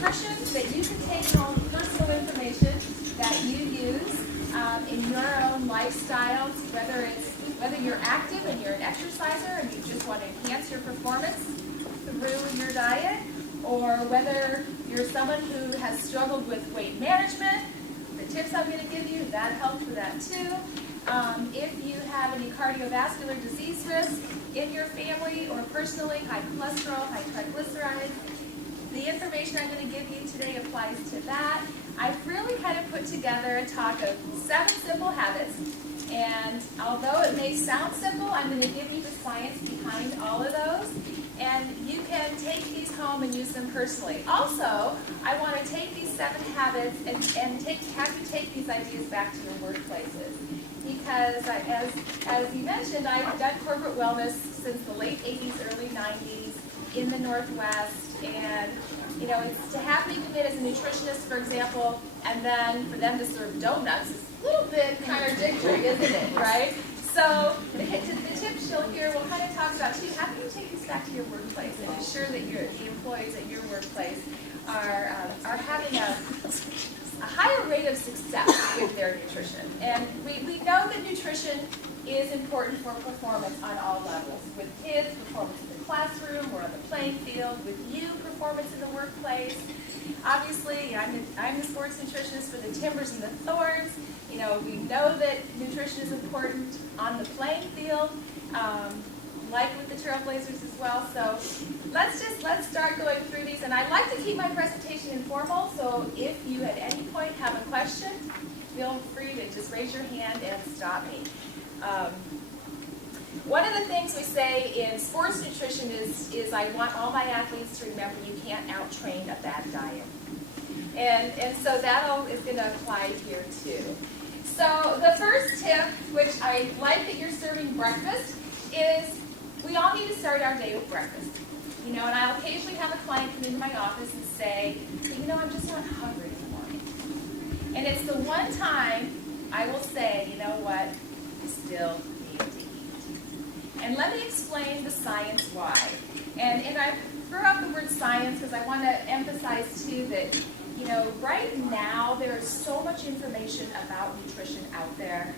nutrition that you can take home, personal information that you use in your own lifestyles, whether you're active and you're an exerciser and you just want to enhance your performance through your diet, or whether you're someone who has struggled with weight management. The tips I'm going to give you, that helps with that too. If you have any cardiovascular disease risk in your family or personally, high cholesterol, high triglycerides, the information I'm going to give you today applies to that. I've really kind of put together a talk of 7 simple habits, and although it may sound simple, I'm going to give you the science behind all of those, and you can take these home and use them personally. Also, I want to take these 7 habits and have you take these ideas back to your workplaces. Because as you mentioned, I've done corporate wellness since the late 80s, early 90s in the Northwest, and it's to have me come in as a nutritionist, for example, and then for them to serve donuts is a little bit contradictory, isn't it, right? So the tips you'll hear will kind of talk about too, how can you take this back to your workplace and ensure that the employees at your workplace are having a higher rate of success with their nutrition. And we know that nutrition is important for performance on all levels. With kids, performance in the classroom or on the playing field. With you, performance in the workplace. Obviously, I'm the sports nutritionist for the Timbers and the Thorns. We know that nutrition is important on the playing field, like with the Trailblazers as well. So let's start going through these. And I'd like to keep my presentation informal, so if you at any point have a question, feel free to just raise your hand and stop me. One of the things we say in sports nutrition is I want all my athletes to remember you can't out-train a bad diet. And so that is going to apply here too. So the first tip, which I like that you're serving breakfast, is we all need to start our day with breakfast. And I'll occasionally have a client come into my office and say, I'm just not hungry in the morning. And it's the one time I will say, you know what, you still need to eat. And let me explain the science why. And I threw out the word science because I want to emphasize too that, right now there is so much information about nutrition out there.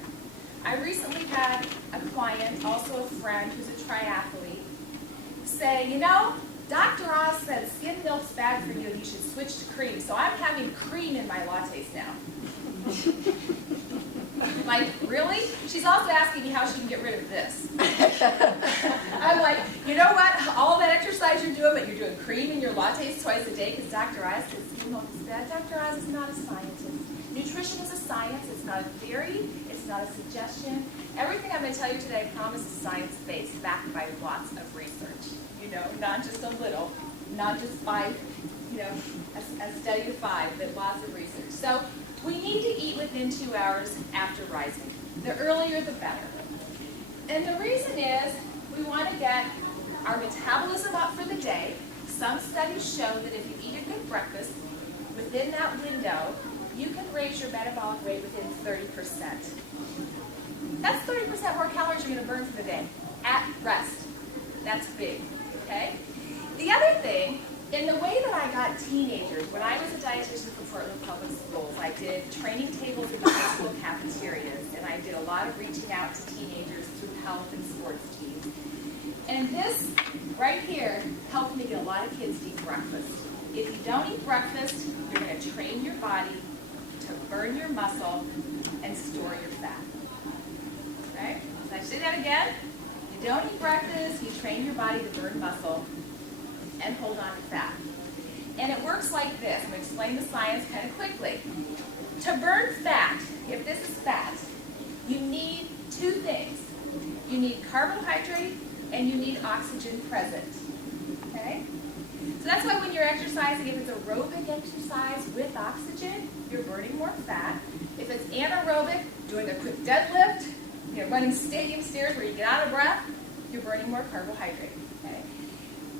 I recently had a client, also a friend who's a triathlete, say, Dr. Oz said skim milk's bad for you and you should switch to cream. So I'm having cream in my lattes now. Like, really? She's also asking me how she can get rid of this. I'm like, you know what? All that exercise you're doing, but you're doing cream in your lattes twice a day because Dr. Oz says skim milk is bad. Dr. Oz is not a scientist. Nutrition is a science. It's not a theory. It's not a suggestion. Everything I'm going to tell you today, I promise, is science-based, backed by lots of research. Not just a little, not just 5, a study of 5, but lots of research. So we need to eat within 2 hours after rising. The earlier, the better. And the reason is we want to get our metabolism up for the day. Some studies show that if you eat a good breakfast, within that window, you can raise your metabolic rate within 30%. That's 30% more calories you're going to burn for the day at rest. That's big, okay? The other thing, in the way that I got teenagers, when I was a dietitian for Portland Public Schools, I did training tables in the high school cafeterias, and I did a lot of reaching out to teenagers through health and sports teams. And this right here helped me get a lot of kids to eat breakfast. If you don't eat breakfast, you're going to train your body to burn your muscle and store your fat. Okay? So I say that again. You don't eat breakfast, you train your body to burn muscle and hold on to fat. And it works like this. I'm going to explain the science kind of quickly. To burn fat, if this is fat, you need 2 things. You need carbohydrate and you need oxygen present. Okay? So that's why when you're exercising, if it's aerobic exercise with oxygen, you're burning more fat. If it's anaerobic, doing a quick deadlift, running stadium stairs where you get out of breath, you're burning more carbohydrate. Okay?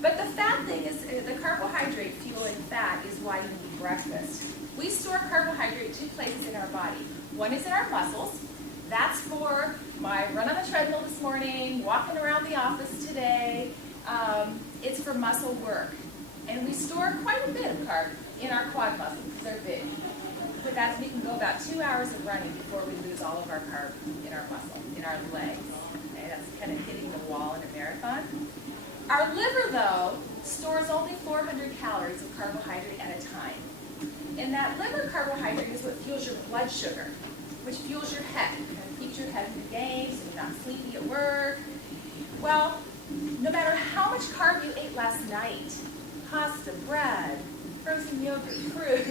But the fat thing is, the carbohydrate fueling fat is why you need breakfast. We store carbohydrate 2 places in our body. One is in our muscles. That's for my run on the treadmill this morning, walking around the office today. It's for muscle work. And we store quite a bit of carb in our quad muscles because they're big. But that's, we can go about 2 hours of running before we lose all of our carb in our muscle, in our legs. Okay, that's kind of hitting the wall in a marathon. Our liver, though, stores only 400 calories of carbohydrate at a time. And that liver carbohydrate is what fuels your blood sugar, which fuels your head. It kind of keeps your head in the game so you're not sleepy at work. Well, no matter how much carb you ate last night, pasta, bread, frozen yogurt, fruit,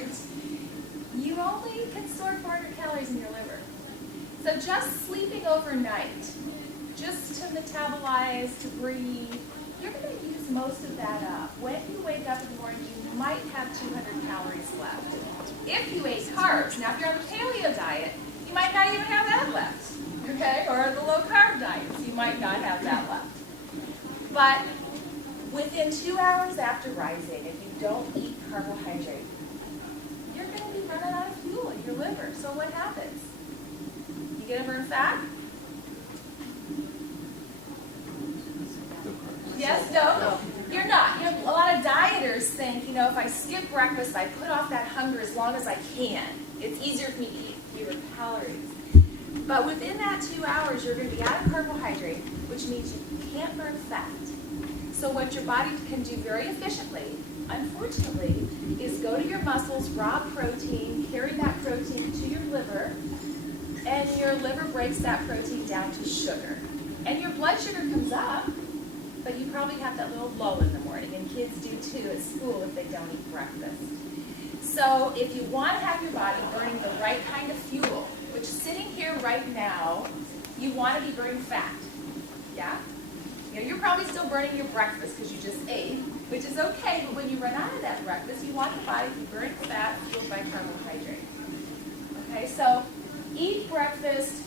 you only can store 400 calories in your liver. So just sleeping overnight, just to metabolize, to breathe, you're going to use most of that up. When you wake up in the morning, you might have 200 calories left. If you ate carbs, now if you're on the paleo diet, you might not even have that left, okay? Or the low carb diets, you might not have that left. But within 2 hours after rising, if you don't eat carbohydrate, you're going to be running out of fuel in your liver. So what happens? You going to burn fat? Yes? No? You're not. You know, a lot of dieters think, you know, if I skip breakfast, I put off that hunger as long as I can. It's easier for me to eat fewer calories. But within that 2 hours, you're going to be out of carbohydrate, which means you can't burn fat. So what your body can do very efficiently, unfortunately, is go to your muscles, raw protein, carry that protein to your liver, and your liver breaks that protein down to sugar. And your blood sugar comes up, but you probably have that little lull in the morning, and kids do too at school if they don't eat breakfast. So if you want to have your body burning the right kind of fuel, which sitting here right now, you want to be burning fat. Yeah? You know, you're probably still burning your breakfast because you just ate, which is okay, but when you run out of that breakfast, you want the body to be burning fat fueled by carbohydrate. Okay, so eat breakfast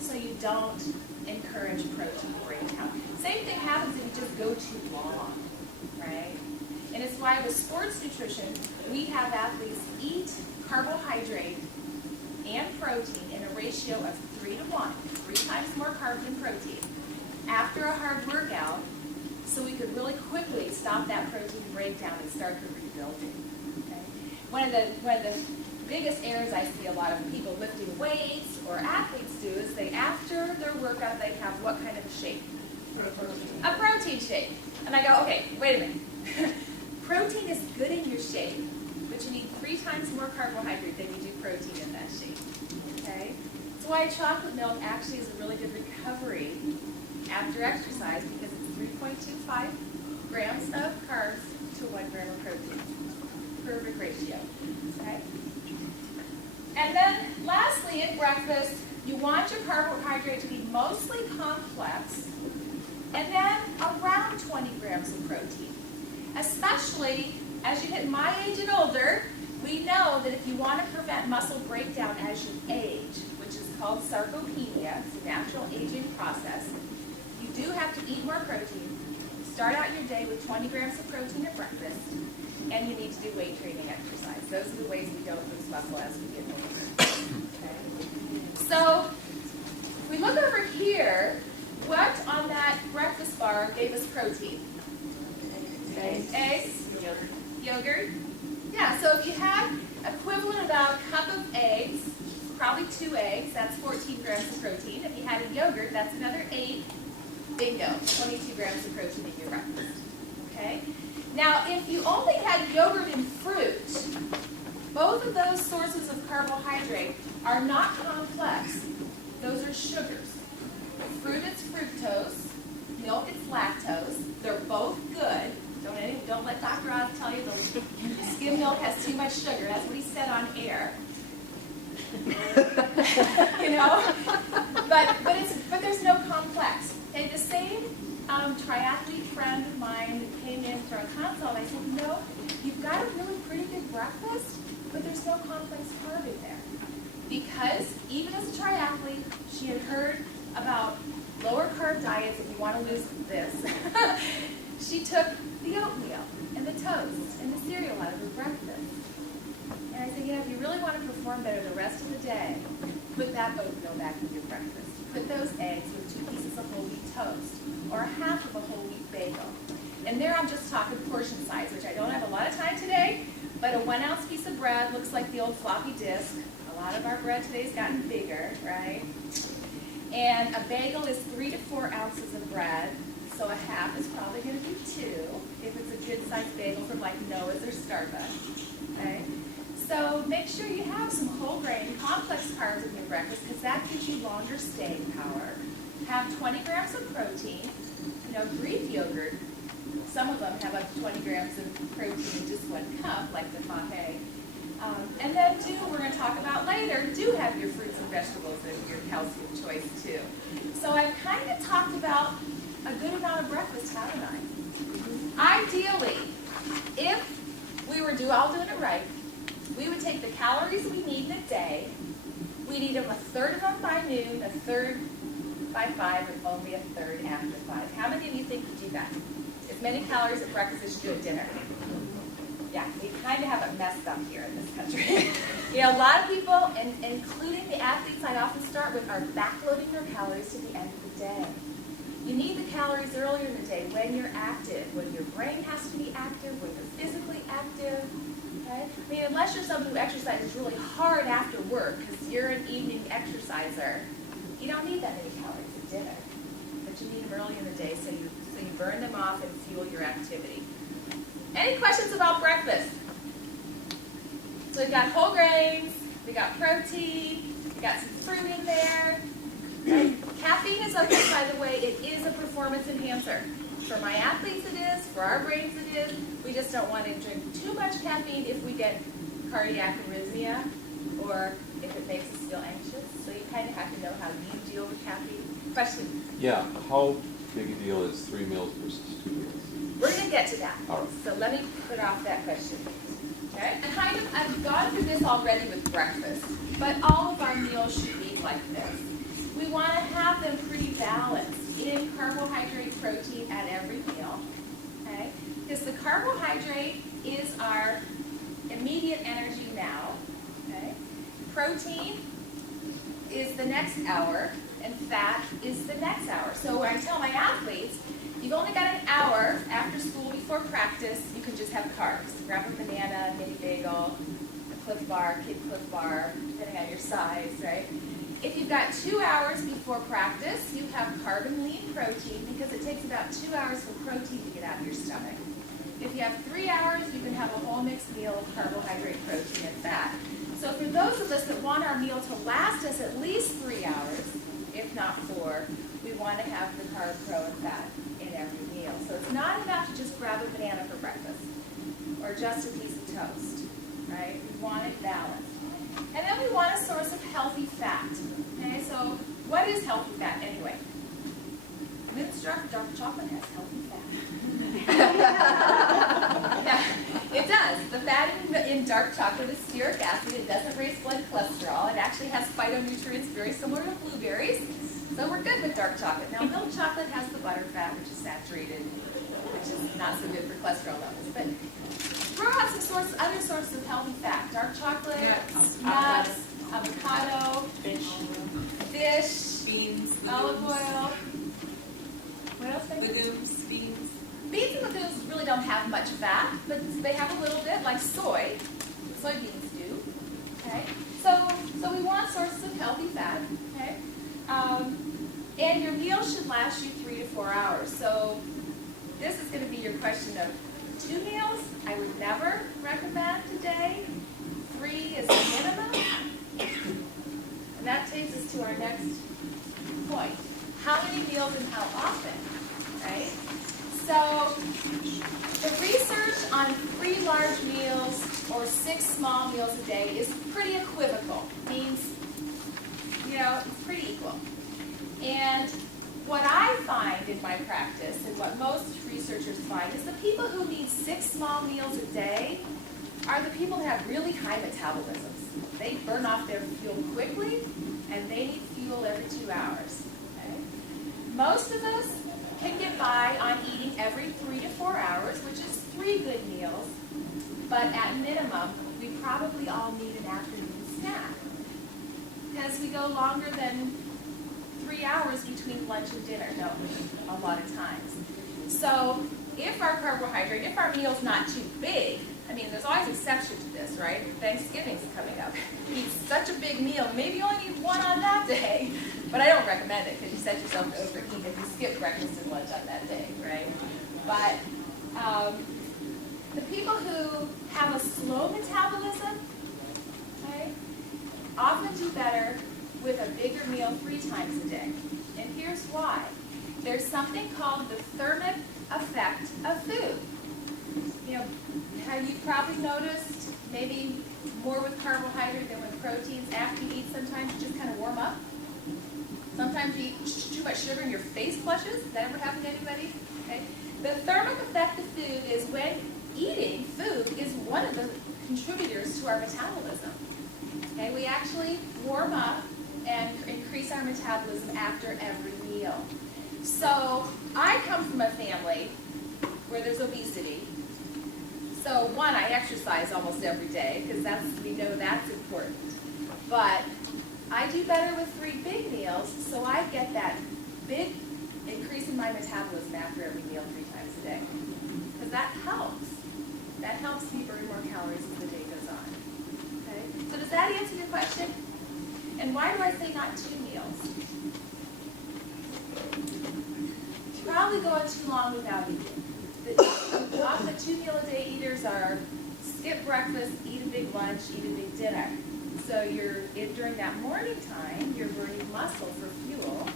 so you don't encourage protein breakdown. Same thing happens if you just go too long, right? And it's why with sports nutrition, we have athletes eat carbohydrate and protein in a ratio of 3 to 1, 3 times more carbs than protein, after a hard workout, so we could really quickly stop that protein breakdown and start the rebuilding. Okay? One of the biggest errors I see a lot of people lifting weights or athletes do is they, after their workout, they have what kind of shake? A protein shake. And I go, okay, wait a minute. Protein is good in your shake, but you need 3 times more carbohydrate than you do protein in that shake. Okay? That's why chocolate milk actually is a really good recovery after exercise, because it's 3.25 grams of carbs to 1 gram of protein. Perfect ratio. Okay? And then lastly, at breakfast, you want your carbohydrate to be mostly complex, and then around 20 grams of protein. Especially as you hit my age and older, we know that if you want to prevent muscle breakdown as you age, which is called sarcopenia, it's a natural aging process, you do have to eat more protein. Start out your day with 20 grams of protein at breakfast, and you need to do weight training exercise. Those are the ways we don't lose muscle as we get older. Okay? So, if we look over here, what on that breakfast bar gave us protein? Eggs? Yogurt? Yeah, so if you have equivalent about a cup of eggs, probably 2 eggs, that's 14 grams of protein. If you had a yogurt, that's another 8. Bingo, 22 grams of protein in your breakfast. Okay? Now, if you only had yogurt and fruit, both of those sources of carbohydrate are not complex. Those are sugars. Fruit is fructose, milk is lactose. They're both good. Don't let Dr. Oz tell you the skim milk has too much sugar. That's what he said on air. You know? But there's no complex. Okay, the same triathlete friend of mine that came in through a consult, I said, no, you've got a really pretty good breakfast, but there's no complex carb in there. Because even as a triathlete, she had heard about lower carb diets if you want to lose this. She took the oatmeal and the toast and the cereal out of her breakfast. And I said, you know, if you really want to perform better the rest of the day, put that oatmeal back in your breakfast. Put those eggs with 2 pieces of whole wheat toast or a half of a whole wheat bagel. And there I'm just talking portion size, which I don't have But a 1 ounce piece of bread looks like the old floppy disk. A lot of our bread today has gotten bigger, right? And a bagel is 3 to 4 ounces of bread. So a half is probably going to be 2 if it's a good sized bagel from like Noah's or Starbucks. Okay? So make sure you have some whole grain, complex carbs in your breakfast because that gives you longer staying power. Have 20 grams of protein. You know, Greek yogurt, some of them have up to 20 grams of protein in just 1 cup, like the Fahe. And then we're going to talk about later, do have your fruits and vegetables and your calcium choice too. So I've kind of talked about a good amount of breakfast, haven't I? Ideally, if we were all doing it right, we would take the calories we need in a day, we'd eat them a third of them by noon, a third by 5, and only a third after 5. How many of you think you do that? As many calories at breakfast as you do at dinner? Yeah, we kind of have it messed up here in this country. You know, a lot of people, and including the athletes I often start with, are backloading their calories to the end of the day. You need the calories earlier in the day when you're active, when your brain has to be active, when you're physically active. Okay? I mean, unless you're someone who exercises really hard after work because you're an evening exerciser, you don't need that many calories at dinner. But you need them early in the day so you burn them off and fuel your activity. Any questions about breakfast? So we've got whole grains, we got protein, we got some fruit in there. Right? Caffeine is okay, by the way. It is a performance enhancer. For my athletes it is, for our brains it is. We just don't want to drink too much caffeine if we get cardiac arrhythmia or if it makes us feel anxious. So you kind of have to know how you deal with caffeine. Question? Yeah, how big a deal is 3 meals versus 2 meals? We're going to get to that. All right. So let me put off that question. Okay? And I've gone through this already with breakfast, but all of our meals should be like this. We want to have them pretty balanced in carbohydrate, protein at every meal. Okay? Because the carbohydrate is our immediate energy now. Okay? Protein is the next hour, and fat is the next hour. So when I tell my athletes, you've only got an hour after school before practice, you can just have carbs. Grab a banana, mini bagel, a Cliff Bar, Kid Cliff Bar, depending on your size, right? If you've got 2 hours before practice, you have carb and lean protein because it takes about 2 hours for protein to get out of your stomach. If you have 3 hours, you can have a whole mixed meal of carbohydrate, protein, and fat. So for those of us that want our meal to last us at least 3 hours, if not 4, we want to have the carb, pro, and fat in every meal. So it's not enough to just grab a banana for breakfast or just a piece of toast, right? We want it balanced. And then we want a source of healthy fat. Okay, so what is healthy fat anyway? Moonstruck dark chocolate has healthy fat. Yeah, it does. The fat in dark chocolate is stearic acid. It doesn't raise blood cholesterol. It actually has phytonutrients very similar to blueberries. So we're good with dark chocolate. Now milk chocolate has the butter fat, which is saturated, which is not so good for cholesterol levels. But throw out some other sources of healthy fat. Dark chocolate, nuts, avocado, fish, beans, olive oil. What else? legumes, beans. Beans and legumes really don't have much fat, but they have a little bit, like soy. Soybeans do. Okay, so we want sources of healthy fat. Okay, and your meal should last you 3 to 4 hours. So this is going to be your question of 2 meals. I would never recommend a day. 3 is the minimum. And that takes us to our next point. How many meals and how often? Right? So the research on 3 large meals or 6 small meals a day is pretty equivocal. Means, you know, it's pretty equal. And what I find in my practice, and what most researchers find, is the people who need 6 small meals a day are the people that have really high metabolisms. They burn off their fuel quickly, and they need fuel every 2 hours. Okay? Most of us can get by on eating every 3 to 4 hours, which is 3 good meals, but at minimum, we probably all need an afternoon snack because we go longer than 3 hours between lunch and dinner, don't we, a lot of times. So if our carbohydrate, if our meal's not too big, I mean, there's always exception to this, right? Thanksgiving's coming up. You eat such a big meal, maybe you only need one on that day, but I don't recommend it because you set yourself to overeat if you skip breakfast and lunch on that day, right? But the people who have a slow metabolism, okay, often do better with a bigger meal 3 times a day. And here's why. There's something called the thermic effect of food. You know, have you probably noticed maybe more with carbohydrate than with proteins? After you eat, sometimes you just kind of warm up. Sometimes you eat too much sugar and your face flushes. Does that ever happen to anybody? Okay. The thermic effect of food is when eating food is one of the contributors to our metabolism. Okay, we actually warm up and increase our metabolism after every meal. So I come from a family where there's obesity. So one, I exercise almost every day because we know that's important. But I do better with 3 big meals, so I get that big increase in my metabolism after every meal 3 times a day. Because that helps. That helps me burn more calories as the day goes on. Okay? So does that answer your question? And why do I say not 2 meals? Probably going too long without eating. Often the 2 meal a day eaters are skip breakfast, eat a big lunch, eat a big dinner. So during that morning time, you're burning muscle for fuel.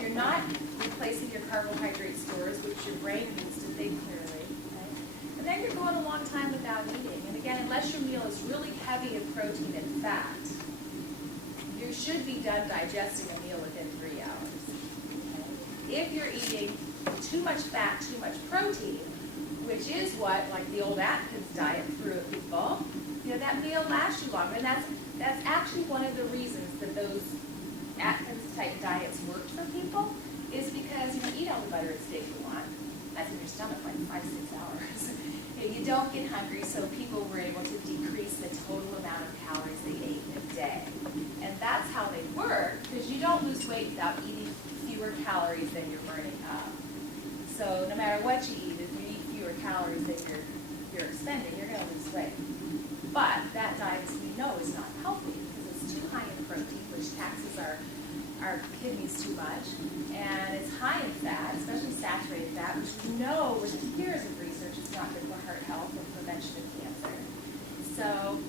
You're not replacing your carbohydrate stores, which your brain needs to think clearly. Okay? And then you're going a long time without eating. And again, unless your meal is really heavy in protein and fat, you should be done digesting a meal within 3 hours. Okay? If you're eating too much fat, too much protein, which is what, like the old Atkins diet threw at people, you know, that meal lasts you longer. And that's actually one of the reasons that those Atkins type diets work for people, is because you eat all the butter and steak you want. That's in your stomach like 5-6 hours. You don't get hungry, so people were able to decrease the total amount of calories they ate in a day. And that's how they work, because you don't lose weight without eating fewer calories than you're burning up. So no matter what you eat, if you eat fewer calories than you're expending, you're going to lose weight. But that diet, as we know, is not healthy because it's too high in protein, which taxes our kidneys too much, and it's high in fat, especially saturated fat, which we know with years of research is not good for heart health and prevention of cancer. So,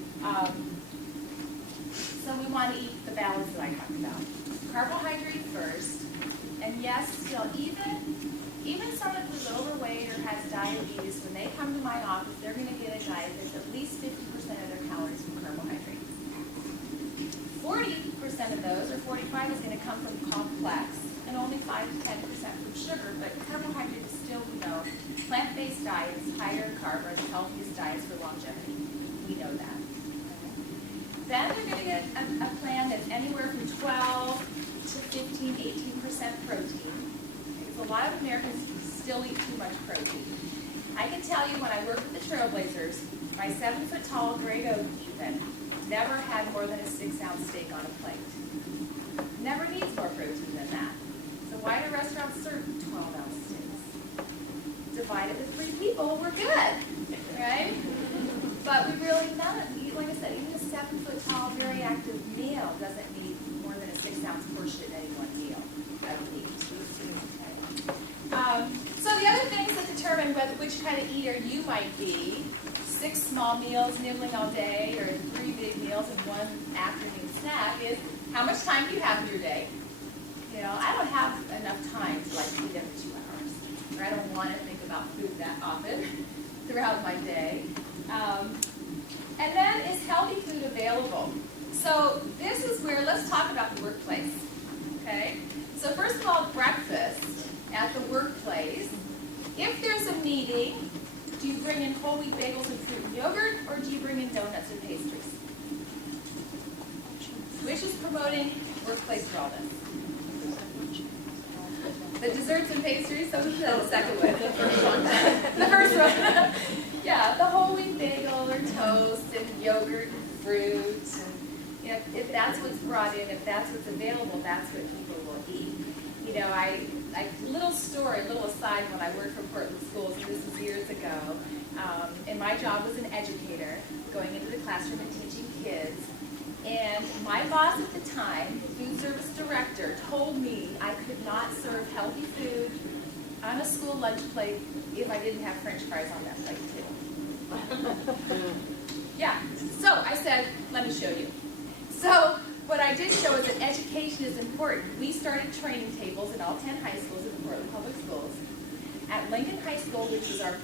so we want to eat the balance that I talked about. Carbohydrate first, and yes, still even someone who's overweight or has diabetes, when they come to my office, they're going to get a diet that's at least 50% of their calories from carbohydrates. 40% of those, or 45, is going to come from complex, and only 5 to 10% from sugar, but carbohydrates still, we know, plant-based diets, higher in carb, are the healthiest diets for longevity. We know that. Then they're going to get a plan that's anywhere from 12 to 15, 18% protein. A lot of Americans still eat too much protein. I can tell you when I worked with the Trailblazers, my 7-foot-tall Great Oak even never had more than a 6-ounce steak on a plate. Never needs more protein than that. So why do restaurants serve 12-ounce steaks? Divide it with 3 people, we're good, right? But we really eat, like I said, even a 7-foot-tall, very active meal doesn't need more than a 6-ounce portion in any one meal of meat. So the other things that determine which kind of eater you might be, 6 small meals, nibbling all day, or 3 big meals and 1 afternoon snack, is how much time do you have in your day? You know, I don't have enough time to eat every 2 hours, or I don't want to think about food that often throughout my day. And then is healthy food available? So this is where, let's talk about the workplace, okay? So first of all, breakfast at the workplace. If there's a meeting, do you bring in whole wheat bagels and fruit and yogurt, or do you bring in donuts and pastries? Which is promoting workplace wellness? The desserts and pastries, so who's the second one? The first one. The first one. Yeah, the whole wheat bagel or toast and yogurt and fruit. And, if that's what's brought in, if that's what's available, that's what people will eat. you know, little story, little aside, when I worked for Portland Schools, and this was years ago, and my job was an educator, going into the classroom and teaching kids. And my boss at the time, food service director, told me I could not serve healthy food on a school lunch plate if I didn't have French fries on that plate too. Yeah, so I said, let me show you. So what I did show is that education is important. We started training tables in all 10 high schools in the Portland Public Schools. At Lincoln High School, which was our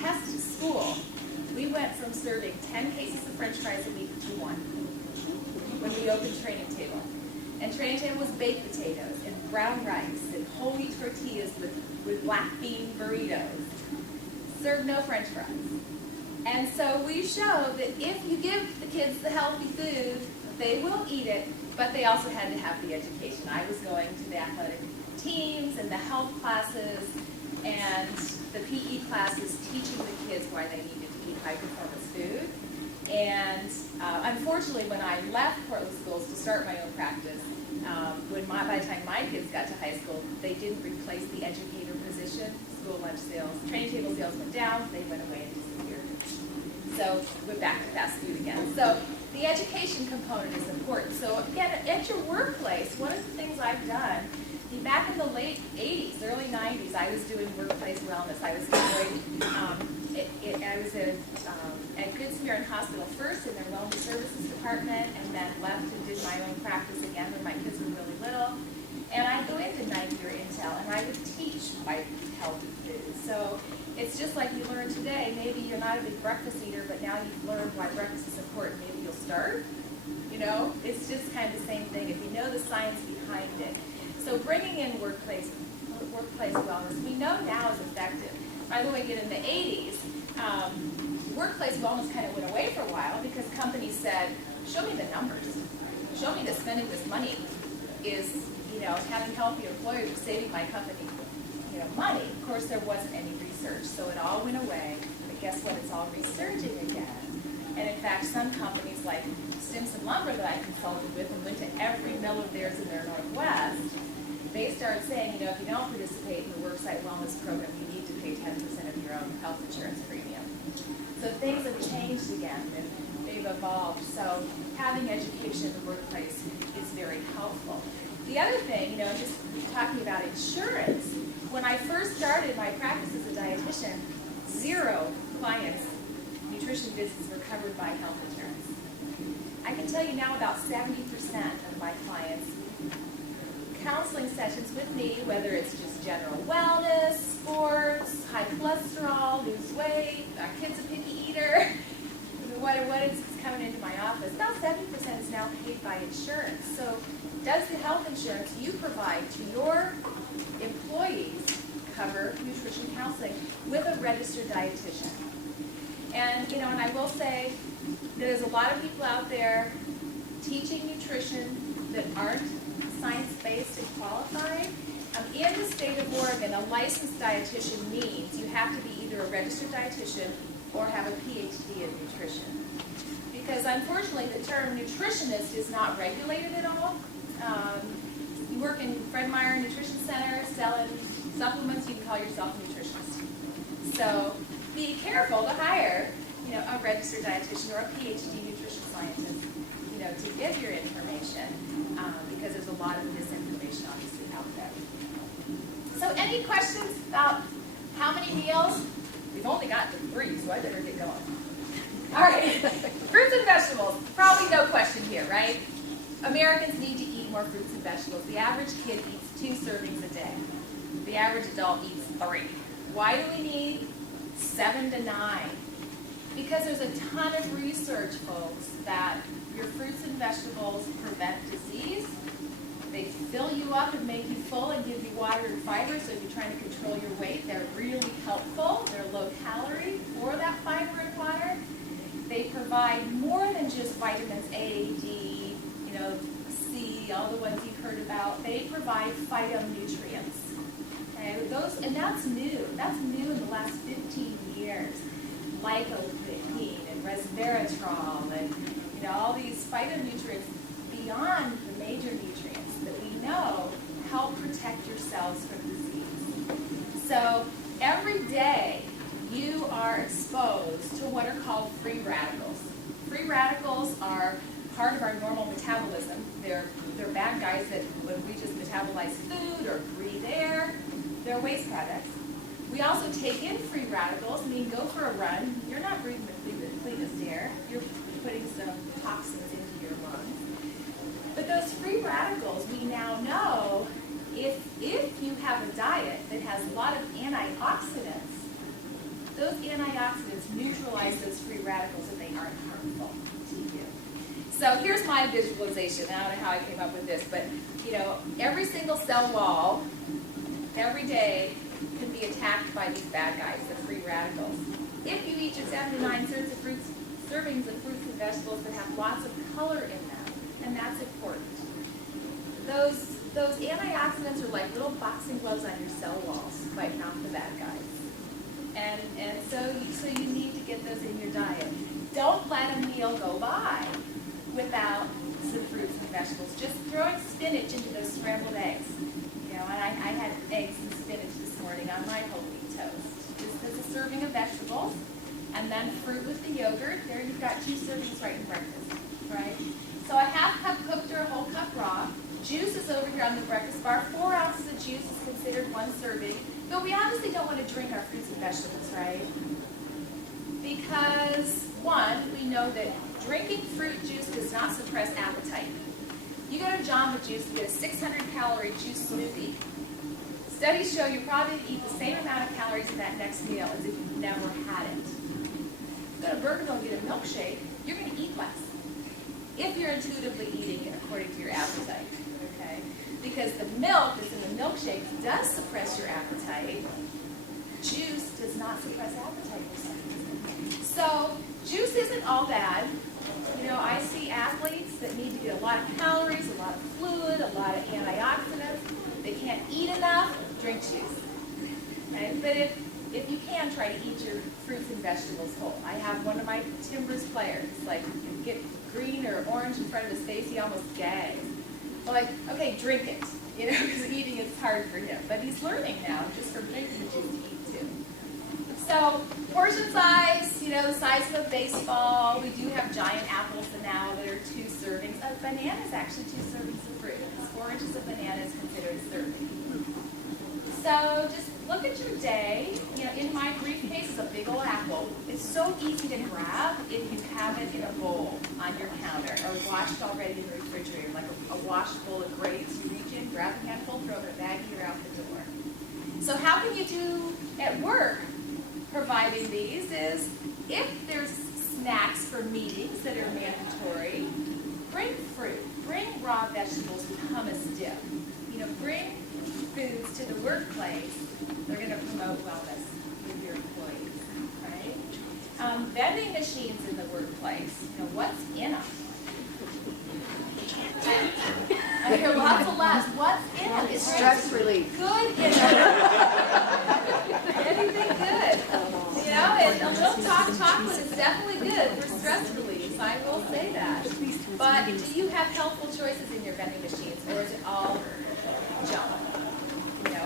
test school, we went from serving 10 cases of French fries a week to 1 when we opened training table. And training table was baked potatoes and brown rice and whole wheat tortillas with black bean burritos. Served no French fries. And so we show that if you give the kids the healthy food, they will eat it, but they also had to have the education. I was going to the athletic teams and the health classes and the PE classes, teaching the kids why they needed to eat high-performance food. And unfortunately, when I left Portland Schools to start my own practice, by the time my kids got to high school, they didn't replace the educator position. School lunch sales, training table sales went down, they went away and disappeared. So we're back to fast food again. So the education component is important. So again, at your workplace, one of the things I've done, back in the late 80s, early 90s, I was doing workplace wellness. I was at Good Samaritan Hospital first in their wellness services department, and then left and did my own practice again when my kids were really little. And I'd go into 9-year Intel, and I would teach my healthy food. So it's just like you learned today. Maybe you're not a big breakfast eater, but now you've learned why breakfast is important. Maybe you'll start. You know, it's just kind of the same thing if you know the science behind it. So bringing in workplace wellness, we know now is effective. By the way, in the 80s, workplace wellness kind of went away for a while because companies said, show me the numbers. Show me that spending this money is, having healthy employees or saving my company, money. Of course, there wasn't any research, so it all went away. But guess what? It's all resurging again. And in fact, some companies like Stimson Lumber that I consulted with and went to every mill of theirs in their Northwest, they started saying, if you don't participate in the worksite wellness program, you need to pay 10% of your own health insurance premium. So things have changed again, and they've evolved. So having education in the workplace is very helpful. The other thing, just talking about insurance, when I first started my practice as a dietitian, 0 clients' nutrition visits were covered by health insurance. I can tell you now about 70% of my clients' counseling sessions with me, whether it's just general wellness, sports, high cholesterol, lose weight, our kid's a picky eater, what is coming into my office, about 70% is now paid by insurance. So does the health insurance you provide to your employees cover nutrition counseling with a registered dietitian? And, and I will say there's a lot of people out there teaching nutrition that aren't science-based and qualified. In the state of Oregon, a licensed dietitian means you have to be either a registered dietitian or have a PhD in nutrition. Because unfortunately, the term nutritionist is not regulated at all. You work in Fred Meyer Nutrition Center selling supplements, you can call yourself a nutritionist. So be careful to hire, a registered dietitian or a PhD nutrition scientist, to give your information, because there's a lot of misinformation obviously out there. So any questions about how many meals? We've only got to 3, so I better get going. All right, fruits and vegetables. Probably no question here, right? Americans need to eat more fruits and vegetables. The average kid eats 2 servings a day. The average adult eats 3. Why do we need 7 to 9? Because there's a ton of research, folks, that your fruits and vegetables prevent disease. They fill you up and make you full and give you water and fiber, so if you're trying to control your weight, they're really helpful. They're low calorie for that fiber and water. They provide more than just vitamins A, D, C, all the ones you've heard about. They provide phytonutrients. Okay, and that's new. That's new in the last 15 years. Lycopene and resveratrol and all these phytonutrients beyond the major nutrients that we know help protect are part of our normal metabolism. They're bad guys that when we just metabolize food or breathe air, they're waste products. We also take in free radicals. I mean, go for a run. You're not breathing the cleanest air. You're putting some toxins into your lungs. But those free radicals, we now know, if you have a diet that has a lot of antioxidants, those antioxidants neutralize those free radicals and they aren't harmful to you. So here's my visualization. I don't know how I came up with this, but every single cell wall, every day, can be attacked by these bad guys, the free radicals. If you eat your 7 to 9 servings of fruits and vegetables that have lots of color in them, and that's important. Those antioxidants are like little boxing gloves on your cell walls, fighting off the bad guys. And so you need to get those in your diet. Don't let a meal go by without some fruits and vegetables. Just throwing spinach into those scrambled eggs. And I had eggs and spinach this morning on my whole wheat toast. Just as a serving of vegetables, and then fruit with the yogurt. There you've got 2 servings right in breakfast, right? So a half cup cooked or a whole cup raw. Juice is over here on the breakfast bar. 4 ounces of juice is considered 1 serving. But we obviously don't want to drink our fruits and vegetables, right? Because, 1, we know that drinking fruit juice does not suppress appetite. You go to Jamba Juice and get a 600-calorie juice smoothie. Studies show you probably eat the same amount of calories in that next meal as if you've never had it. Go to Burgerville and get a milkshake, you're going to eat less. If you're intuitively eating it according to your appetite, okay? Because the milk that's in the milkshake does suppress your appetite. Juice does not suppress appetite for some reason. So juice isn't all bad. I see athletes that need to get a lot of calories, a lot of fluid, a lot of antioxidants. They can't eat enough, drink juice. Okay? But if you can, try to eat your fruits and vegetables whole. I have one of my Timbers players, like, get green or orange in front of his face, he almost gags. I'm like, okay, drink it, because eating is hard for him. But he's learning now, just from drinking juice, to eat too. So, portion size, the size of a baseball. We do have giant apples now that are 2 servings. A banana is actually 2 servings of fruit. 4 inches of banana is considered a serving. So, just look at your day. In my briefcase is a big old apple. It's so easy to grab if you have it in a bowl on your counter or washed already in the refrigerator, like a washed bowl of grapes. You reach in, grab a handful, throw it in a bag, you're out the door. So how can you do at work providing these is if there's snacks for meetings that are mandatory, bring fruit, bring raw vegetables with hummus dip. Bring foods to the workplace. They're going to promote wellness with your employees, right? Vending machines in the workplace. What's in them? I hear lots of laughs. What's in them? It's stress relief. Good in them. Anything good. And a little chocolate is definitely good for stress relief. I will say that. But do you have healthful choices in your vending machines, or is it all junk?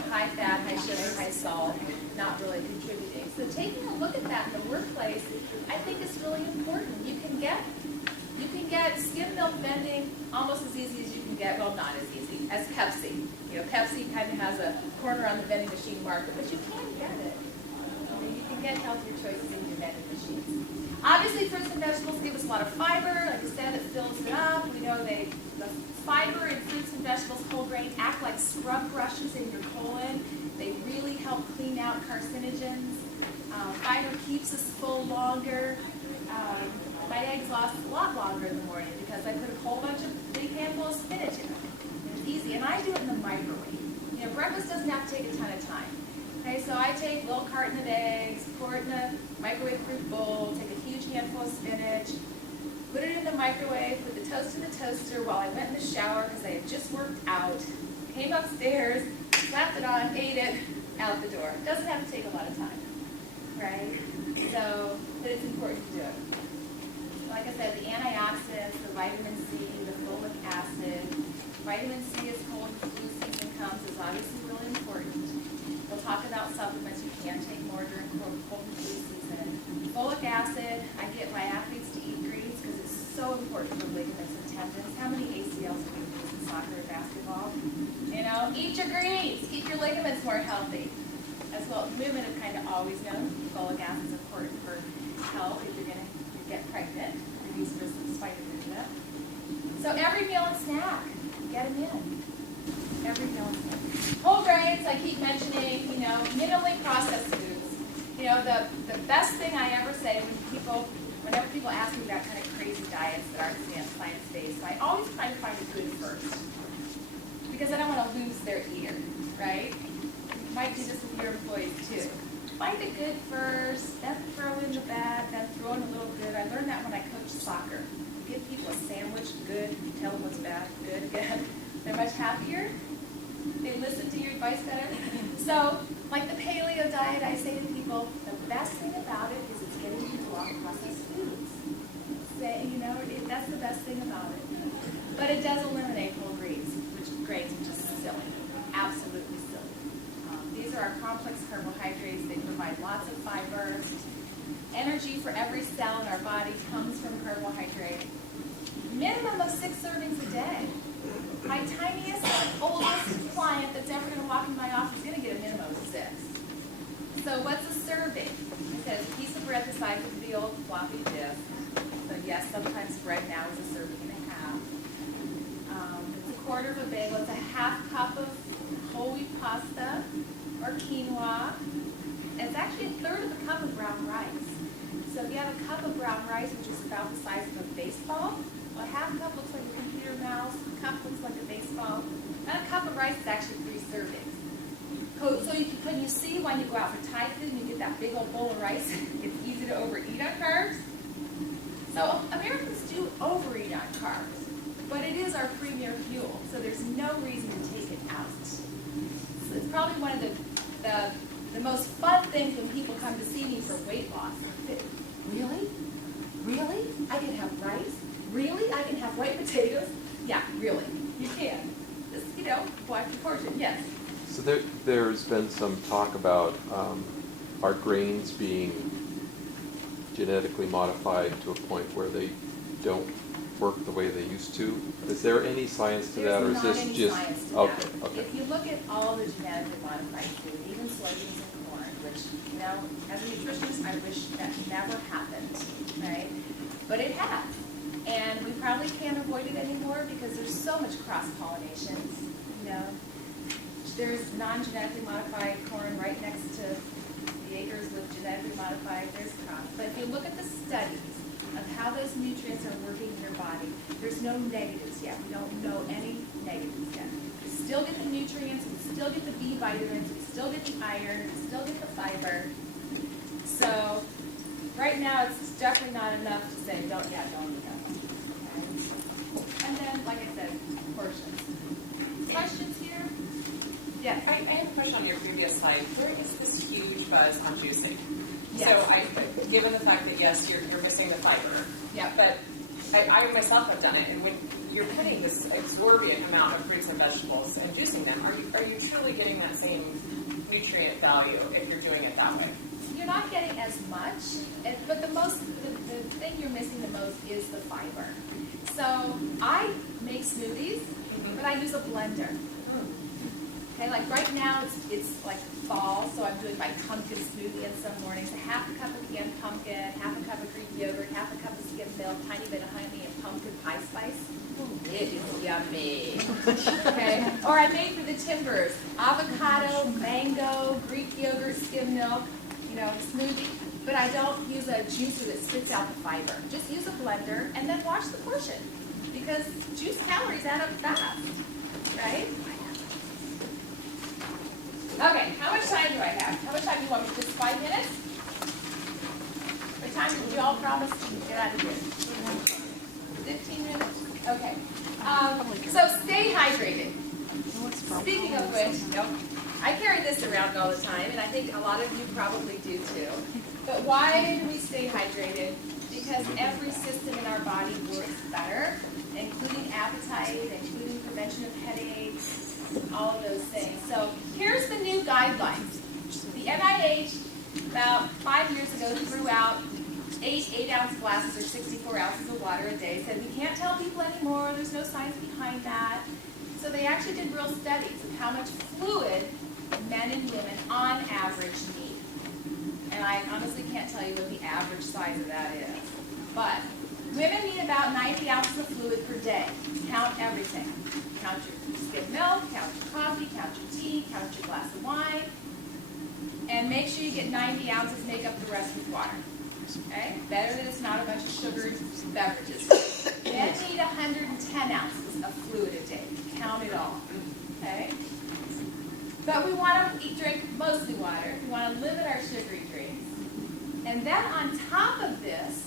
High fat, high sugar, high salt, not really contributing. So taking a look at that in the workplace, I think is really important. You can get skim milk vending almost as easy as you can get, well, not as easy, as Pepsi. Pepsi kind of has a corner on the vending machine market, but you can get it. You can get healthier choices in your vending machines. Obviously, fruits and vegetables give us a lot of fiber. Like I said, it fills it up. We know the fiber in fruits and vegetables, whole grain, act like scrub brushes in your colon. They really help clean out carcinogens. Fiber keeps us full longer. My eggs last a lot longer in the morning because I put a whole bunch of big handful of spinach in them. It's easy, and I do it in the microwave. Breakfast doesn't have to take a ton of time. Okay, so I take a little carton of eggs, pour it in a microwave-proof bowl, take a huge handful of spinach, put it in the microwave, put the toast in the toaster while I went in the shower because I had just worked out, came upstairs, slapped it on, ate it, out the door. It doesn't have to take a lot of time, right? So, but it's important to do it. Like I said, the antioxidants, the vitamin C, the folic acid. Vitamin C, as cold and flu season comes, is obviously really important. We'll talk about supplements you can take more during cold and flu season. Folic acid, I get my athletes to eat greens because it's so important. support for ligaments and tendons. How many ACLs do we use in soccer and basketball? You know, eat your greens, keep your ligaments more healthy. As well, women have kind of always known folic acid is important for health if you're going to get pregnant, reduce risk of spidermania. So every meal and snack, get them in. Every meal and snack. Whole grains, I keep mentioning, you know, minimally processed foods. You know, the best thing I ever say whenever people ask me about kind of crazy diets that aren't science-based, I always try to find a good first. Because I don't want to lose their ear, right? You might do this with your employees too. Find a good first, then throw in the bad, then throw in a little good. I learned that when I coached soccer. You give people a sandwich, good, you tell them what's bad, good, again. They're much happier. They listen to your advice better. So, like the paleo diet, I say to people, the best thing about it is it's getting people off processed foods. You know, that's the best thing about it. But it does eliminate whole grains, which is silly, absolutely silly. These are our complex carbohydrates. They provide lots of fiber. Energy for every cell in our body comes from carbohydrate. Minimum of 6 servings a day. My tiniest, oldest client that's ever going to walk in my office is going to get a minimum of 6. So what's a serving? It says a piece of bread the size of the old floppy disk. So yes, sometimes bread now is a serving and a half. It's a quarter of a bagel. It's a half cup of whole wheat pasta or quinoa. And it's actually a third of a cup of brown rice. So if you have a cup of brown rice, which is about the size of a baseball, well, a half cup looks like a computer mouse, a cup looks like a baseball, and a cup of rice is actually 3 servings. So when you see when you go out for Thai food and you get that big old bowl of rice, it's easy to overeat on carbs. So Americans do overeat on carbs, but it is our premier fuel, so there's no reason to take it out. So it's probably one of the most fun things when people come to see me for weight loss. Really? Really? I can have rice? Really? I can have white potatoes? Yeah, really. You can. Just, you know, watch the portion. Yes. So there's been some talk about our grains being genetically modified to a point where they don't work the way they used to. Is there any science to that, or is this just science to okay? that. Okay. If you look at all the genetically modified food, even soybeans and corn, which, you know, as a nutritionist, I wish that never happened, right? But it has. And we probably can't avoid it anymore because there's so much cross-pollination, you know. There's non-genetically modified corn right next to the acres with genetically modified, there's cross. But if you look at the studies of how those nutrients are working in your body, there's no negatives yet. We don't know any negatives yet. We still get the nutrients, we still get the B vitamins, we still get the iron, we still get the fiber. So right now it's definitely not enough to say don't eat that. Okay? And then, like I said, portions. Questions here? Yeah. I have a question on your previous slide. There is this huge buzz on juicing. Yes. So given the fact that, yes, you're missing the fiber, Yeah. but I myself have done it, and when you're putting this exorbitant amount of fruits and vegetables and juicing them, are you truly getting that same nutrient value if you're doing it that way? You're not getting as much, but the thing you're missing the most is the fiber. So I make smoothies, but I use a blender. Okay, like right now it's like fall, so I'm doing my pumpkin smoothie in some mornings. A half a cup of canned pumpkin, half a cup of Greek yogurt, half a cup of skim milk, tiny bit of honey, and pumpkin pie spice. It is yummy. Okay, or I made for the timbers: avocado, mango, Greek yogurt, skim milk. You know, smoothie. But I don't use a juicer that spits out the fiber. Just use a blender and then watch the portion, because juice calories add up fast, right? Okay, how much time do I have? How much time do you want me? Just 5 minutes? What time did you all promise to get out of here? 15 minutes? Okay. So stay hydrated. Speaking of which, I carry this around all the time, and I think a lot of you probably do too. But why do we stay hydrated? Because every system in our body works better, including appetite, including prevention of headaches, all of those things. So here's the new guidelines. The NIH, about 5 years ago, threw out 8-ounce glasses or 64 ounces of water a day. Said we can't tell people anymore. There's no science behind that. So they actually did real studies of how much fluid men and women on average need. And I honestly can't tell you what the average size of that is. But women need about 90 ounces of fluid per day. Count everything. Count your skim milk, count your coffee, count your tea, count your glass of wine. And make sure you get 90 ounces, make up the rest with water. Okay? Better that it's not a bunch of sugared beverages. Men need 110 ounces of fluid a day. Count it all. Okay? But we want to drink mostly water. We want to limit our sugary drinks. And then on top of this,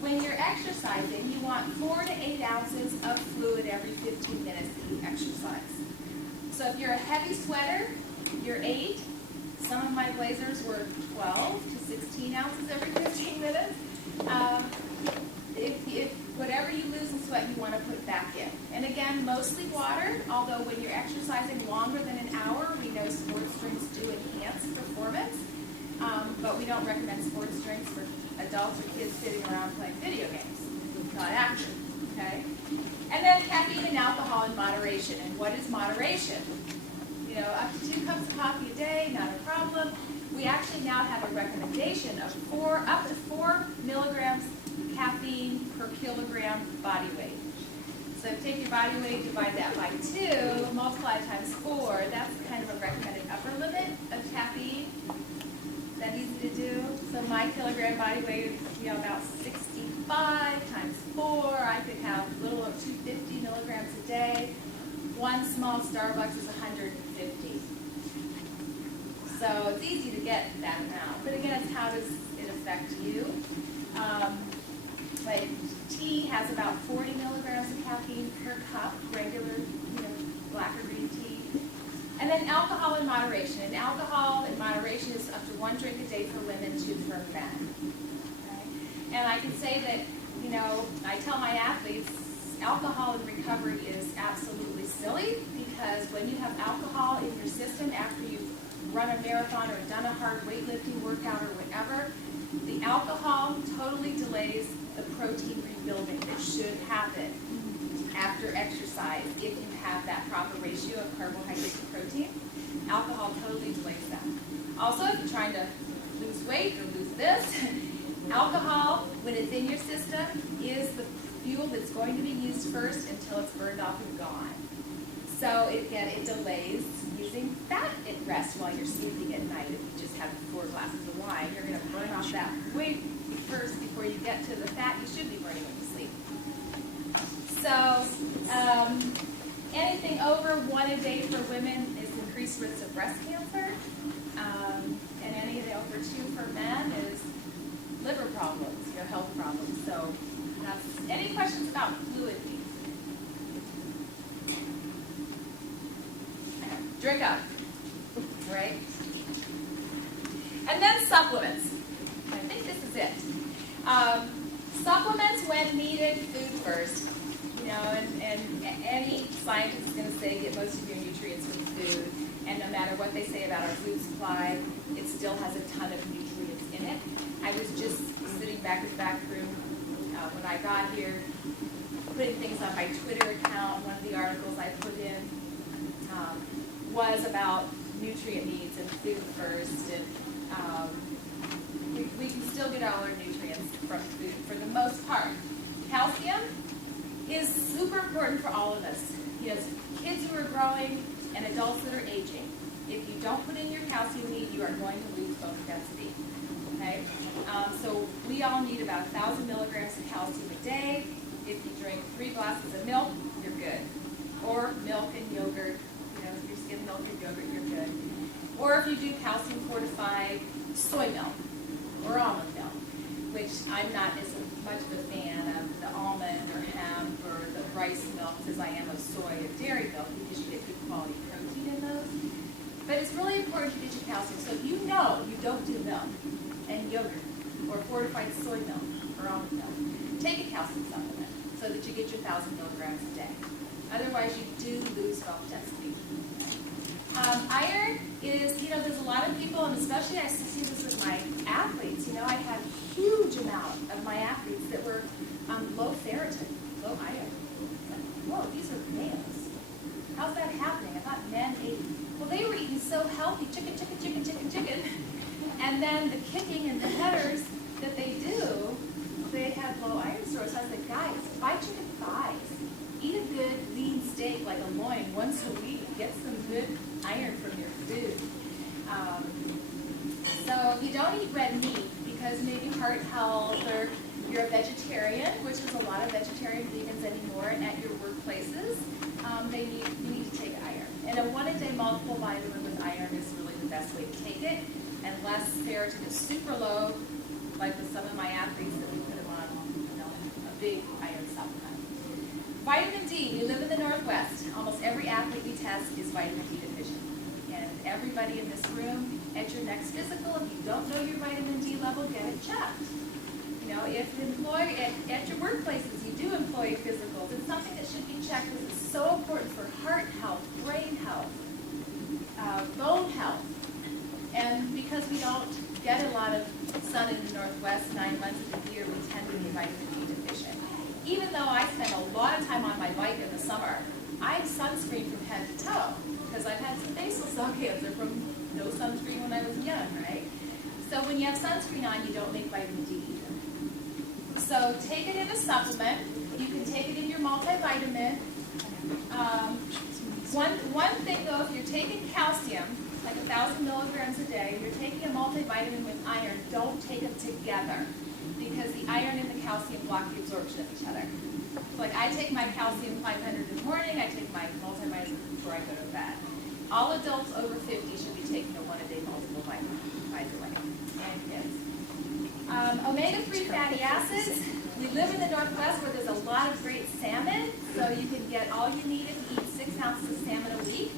when you're exercising, you want 4 to 8 ounces of fluid every 15 minutes that you exercise. So if you're a heavy sweater, you're 8. Some of my blazers were 12 to 16 ounces every 15 minutes. If whatever you lose in sweat, you want to put back in. And again, mostly water, although when you're exercising longer than an hour, we know sports drinks do enhance performance, but we don't recommend sports drinks for adults or kids sitting around playing video games. Not active, okay? And then caffeine and alcohol in moderation. And what is moderation? You know, up to 2 cups of coffee a day, not a problem. We actually now have a recommendation of up to 4 milligrams caffeine per kilogram body weight. So take your body weight, divide that by 2, multiply times 4. That's kind of a recommended upper limit of caffeine. Is that easy to do? So my kilogram body weight would be about 65 times 4. I could have a little over 250 milligrams a day. One small Starbucks is 150. So it's easy to get that amount. But again, it's how does it affect you? Like tea has about 40 milligrams of caffeine per cup, regular, black or green tea. And then alcohol in moderation. And alcohol in moderation is up to 1 drink a day for women, 2 for men. Okay? And I can say that, I tell my athletes, alcohol in recovery is absolutely silly, because when you have alcohol in your system after you've run a marathon or done a hard weightlifting workout or whatever, the alcohol totally delays the protein rebuilding that should happen after exercise if you have that proper ratio of carbohydrate to protein. Alcohol totally delays that. Also, if you're trying to lose weight or lose this, alcohol, when it's in your system, is the fuel that's going to be used first until it's burned off and gone. So it delays using fat at rest while you're sleeping at night. If you just have 4 glasses of wine, you're going to burn off that weight first before you get to the fat you should be burning when you sleep. So anything over 1 a day for women is increased risk of breast cancer, and anything over 2 for men is liver problems, health problems. So any questions about fluid needs? Drink up, right? And then supplements. I think this is it. Supplements when needed, food first. And any scientist is going to say get most of your nutrients from food. And no matter what they say about our food supply, it still has a ton of nutrients in it. I was just sitting back in the back room when I got here, putting things on my Twitter account. One of the articles I put in was about nutrient needs and food first, and we can still get all our nutrients from food for the most part. Calcium is super important for all of us. Kids who are growing and adults that are aging. If you don't put in your calcium need, you are going to lose bone density. Okay? So we all need about 1,000 milligrams of calcium a day. If you drink 3 glasses of milk, you're good. Or milk and yogurt. If you're skim milk and yogurt, you're good. Or if you do calcium fortified soy milk or almond milk, which I'm not as much of a fan of the almond or hemp or the rice milks as I am of soy or dairy milk, because you get good quality protein in those. But it's really important to get your calcium. So if you don't do milk and yogurt or fortified soy milk or almond milk, take a calcium supplement so that you get your 1,000 milligrams a day. Otherwise, you do lose bone density. Iron is, there's a lot of people, and especially I see this with my athletes. I had huge amount of my athletes that were low ferritin, low iron. Like, whoa, these are males. How's that happening? I thought men ate. Well, they were eating so healthy, chicken. And then the kicking and the headers that they do, they had low iron stores. So I was like, guys, buy chicken thighs. Eat a good lean steak like a loin once a week. Get some good iron from your food. So you don't eat red meat because maybe heart health or you're a vegetarian, which is a lot of vegetarian vegans anymore at your workplaces. You need to take iron. And a 1-a-day multiple vitamin with iron is really the best way to take it. Unless ferritin is super low, like with some of my athletes that we put them on, a big iron supplement. Vitamin D, we live in the Northwest. Almost every athlete we test is vitamin D deficient. And everybody in this room, at your next physical, if you don't know your vitamin D level, get it checked. If at your workplaces you do employee physicals, it's something that should be checked because it's so important for heart health, brain health, bone health. And because we don't get a lot of sun in the Northwest 9 months of the year, we tend to be vitamin D deficient. Even though I spend a lot of time on my bike in the summer, I'm sunscreen from head to toe because I've had some basal cell cancer from no sunscreen when I was young, right? So when you have sunscreen on, you don't make vitamin D either. So take it in a supplement. You can take it in your multivitamin. One thing though, if you're taking calcium, like 1,000 milligrams a day, and you're taking a multivitamin with iron, don't take them together because the iron and the calcium block the absorption of each other. So like I take my calcium 500 in the morning, I take my multivitamin before I go to bed. All adults over 50 should be taking a 1-a-day multiple vitamin, by the way, and kids. Omega-3 fatty acids. We live in the Northwest where there's a lot of great salmon, so you can get all you need if you eat 6 ounces of salmon a week.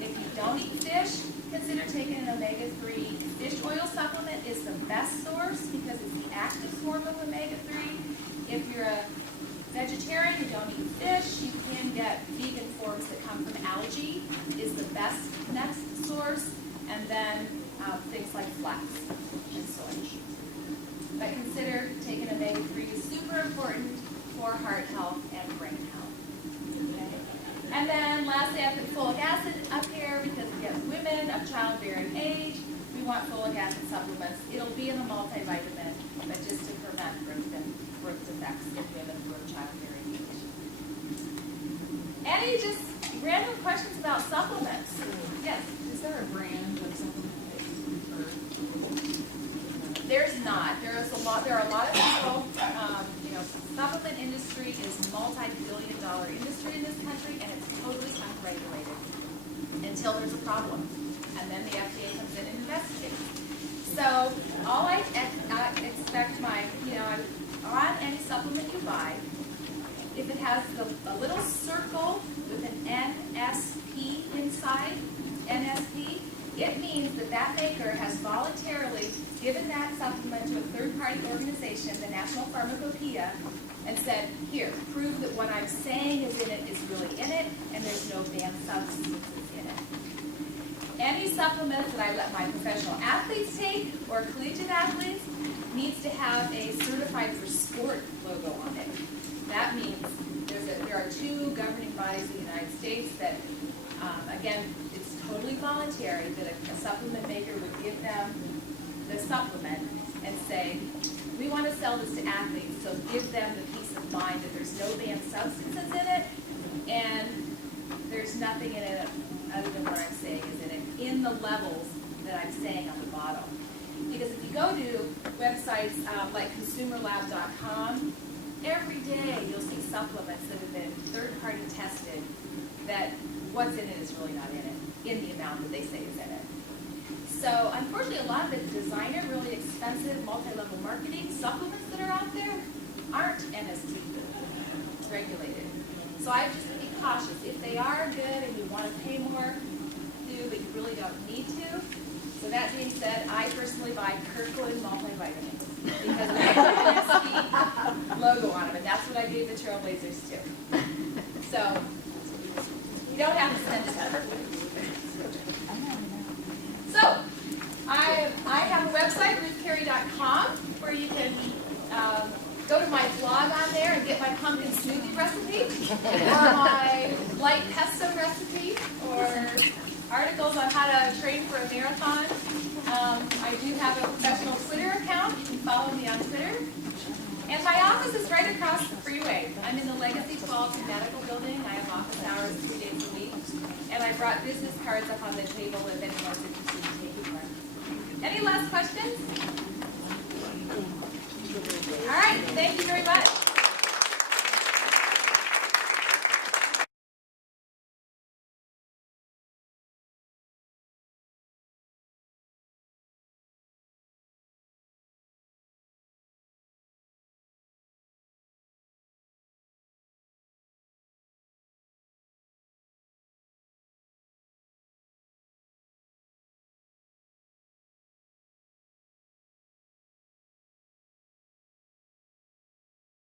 If you don't eat fish, consider taking an omega-3. Fish oil supplement is the best source because it's the active form of omega-3. If you're a vegetarian, you don't eat fish, you can get vegan forms that come from algae is the best next source, and then things like flax and soy. But consider taking omega-3 is super important for heart health and brain health. Okay? And then lastly, I put folic acid up here because we have women of childbearing age. We want folic acid supplements. It'll be in a multivitamin, but just to prevent birth defects in women who are childbearing age. Any just random questions about supplements? Yes? Is there a brand of supplement for? There's not. There are a lot of people. Supplement industry is multi-billion-dollar industry in this country, and it's totally unregulated until there's a problem, and then the FDA comes in and investigates. So all I expect on any supplement you buy, if it has a little circle with an NSP inside, NSP, it means that maker has voluntarily given that supplement to a third-party organization, the National Pharmacopoeia, and said, here, prove that what I'm saying is in it is really in it, and there's no banned substances in it. Any supplements that I let my professional athletes take, or collegiate athletes, needs to have a Certified for Sport logo on it. That means there are 2 governing bodies in the United States that, again, it's totally voluntary that a supplement maker would give them the supplement and say, we want to sell this to athletes, so give them the peace of mind that there's no banned substances in it, and there's nothing in it other than what I'm saying is in it, in the levels that I'm saying on the bottle. Because if you go to websites like consumerlab.com, every day you'll see supplements that have been third-party tested that what's in it is really not in it, in the amount that they say is in it. So unfortunately, a lot of the designer, really expensive, multi-level marketing supplements that are out there aren't NST regulated. So I just be cautious. If they are good and you want to pay more, do, but you really don't need to. So that being said, I personally buy Kirkland multivitamins because they have an NST logo on them, and that's what I gave the Trailblazers to. So you don't have to spend it. So I have a website, ruthcarey.com, where you can recipe, or my light pesto recipe, or articles on how to train for a marathon. I do have a professional Twitter account. You can follow me on Twitter. And my office is right across the freeway. I'm in the Legacy 12 Medical Building. I have office hours 3 days a week. And I brought business cards up on the table if anyone's interested in taking one. Any last questions? All right, thank you very much.